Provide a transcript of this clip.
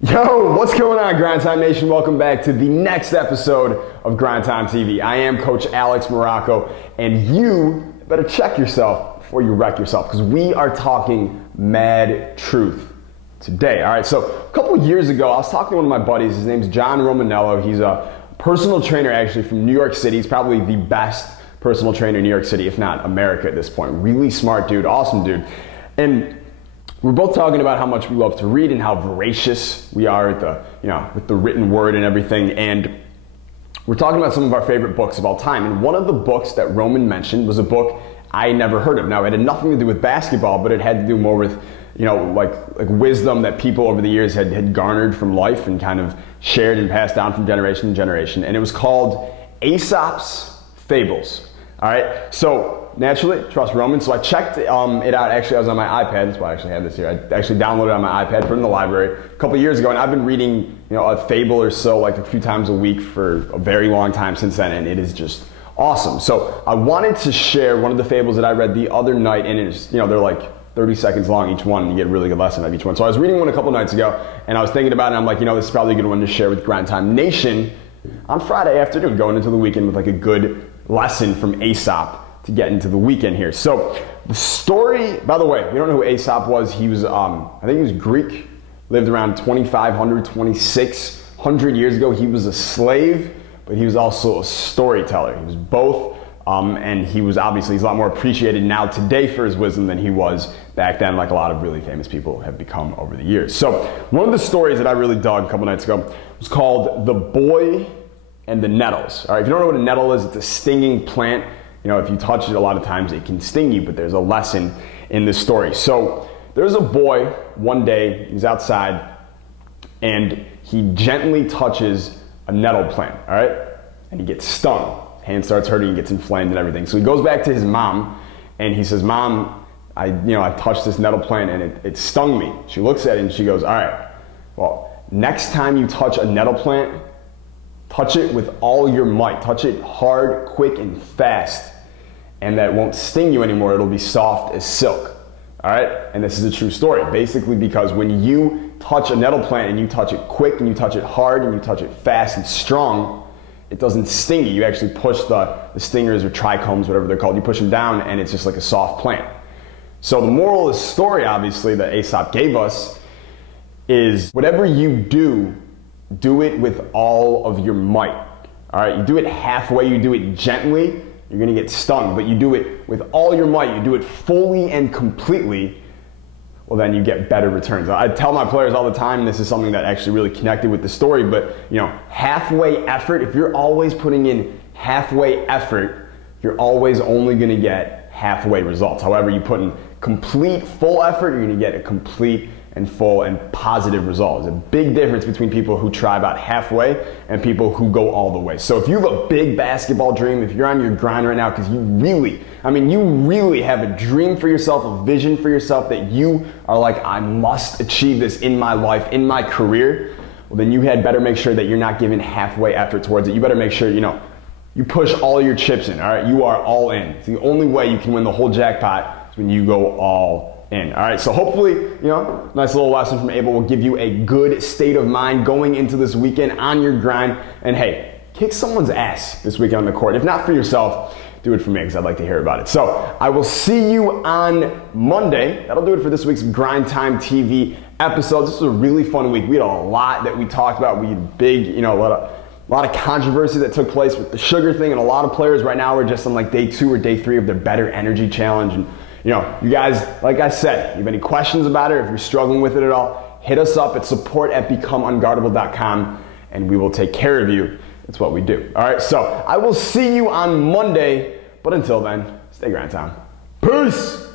Yo, what's going on, Grind Time Nation? Welcome back to the next episode of Grind Time TV. I am Coach Alex Maroko, and you better check yourself before you wreck yourself, because we are talking mad truth today. All right, so a couple years ago, I was talking to one of my buddies. His name's John Romanello. He's a personal trainer, actually, from New York City. He's probably the best personal trainer in New York City, if not America at this point. Really smart dude, awesome dude. And we're both talking about how much we love to read and how voracious we are with the written word and everything. And we're talking about some of our favorite books of all time. And one of the books that Roman mentioned was a book I never heard of. Now, it had nothing to do with basketball, but it had to do more with, like wisdom that people over the years had garnered from life and kind of shared and passed down from generation to generation. And it was called Aesop's Fables. All right, so naturally, trust Roman. So I checked it out. Actually, I was on my iPad. That's why I actually have this here. I actually downloaded it on my iPad, put it in the library a couple of years ago, and I've been reading, a fable or so, like a few times a week for a very long time since then, and it is just awesome. So I wanted to share one of the fables that I read the other night, and it's, they're like 30 seconds long each one, and you get a really good lesson out of each one. So I was reading one a couple nights ago, and I was thinking about it, and I'm like, this is probably a good one to share with Grind Time Nation on Friday afternoon, going into the weekend with like a good lesson from Aesop to get into the weekend here. So the story, by the way, if you don't know who Aesop was, he was, I think he was Greek, lived around 2,500, 2,600 years ago. He was a slave, but he was also a storyteller. He was both, and he's a lot more appreciated now today for his wisdom than he was back then, like a lot of really famous people have become over the years. So one of the stories that I really dug a couple nights ago was called The Boy and the Nettles. All right, if you don't know what a nettle is, it's a stinging plant. If you touch it a lot of times, it can sting you, but there's a lesson in this story. So there's a boy, one day, he's outside, and he gently touches a nettle plant, all right? And he gets stung. His hand starts hurting, he gets inflamed and everything. So he goes back to his mom, and he says, "Mom, I touched this nettle plant, and it stung me." She looks at it, and she goes, "All right, well, next time you touch a nettle plant, touch it with all your might. Touch it hard, quick, and fast. And that won't sting you anymore. It'll be soft as silk." All right? And this is a true story. Basically, because when you touch a nettle plant and you touch it quick and you touch it hard and you touch it fast and strong, it doesn't sting you. You actually push the stingers or trichomes, whatever they're called, you push them down, and it's just like a soft plant. So the moral of the story, obviously, that Aesop gave us is whatever you do it with all of your might. All right, you do it halfway, you do it gently, you're gonna get stung, but you do it with all your might, you do it fully and completely, well, then you get better returns. I tell my players all the time, this is something that actually really connected with the story, but halfway effort, if you're always putting in halfway effort, you're always only gonna get halfway results. However, you put in complete full effort, you're gonna get a complete and full and positive result. There's a big difference between people who try about halfway and people who go all the way. So if you have a big basketball dream, if you're on your grind right now because you really have a dream for yourself, a vision for yourself that you are like, I must achieve this in my life, in my career, well, then you had better make sure that you're not giving halfway effort towards it. You better make sure, you push all your chips in, all right? You are all in. It's the only way you can win the whole jackpot is when you go all in. All right, so hopefully, nice little lesson from Abel will give you a good state of mind going into this weekend on your grind. And hey, kick someone's ass this weekend on the court. If not for yourself, do it for me because I'd like to hear about it. So I will see you on Monday. That'll do it for this week's Grind Time TV episode. This was a really fun week. We had a lot that we talked about. We had big, a lot of controversy that took place with the sugar thing, and a lot of players right now are just on like day 2 or day 3 of their Better Energy Challenge. And you guys, like I said, if you have any questions about it, if you're struggling with it at all, hit us up at support@becomeunguardable.com, and we will take care of you. That's what we do. All right, so I will see you on Monday, but until then, stay grind time. Peace!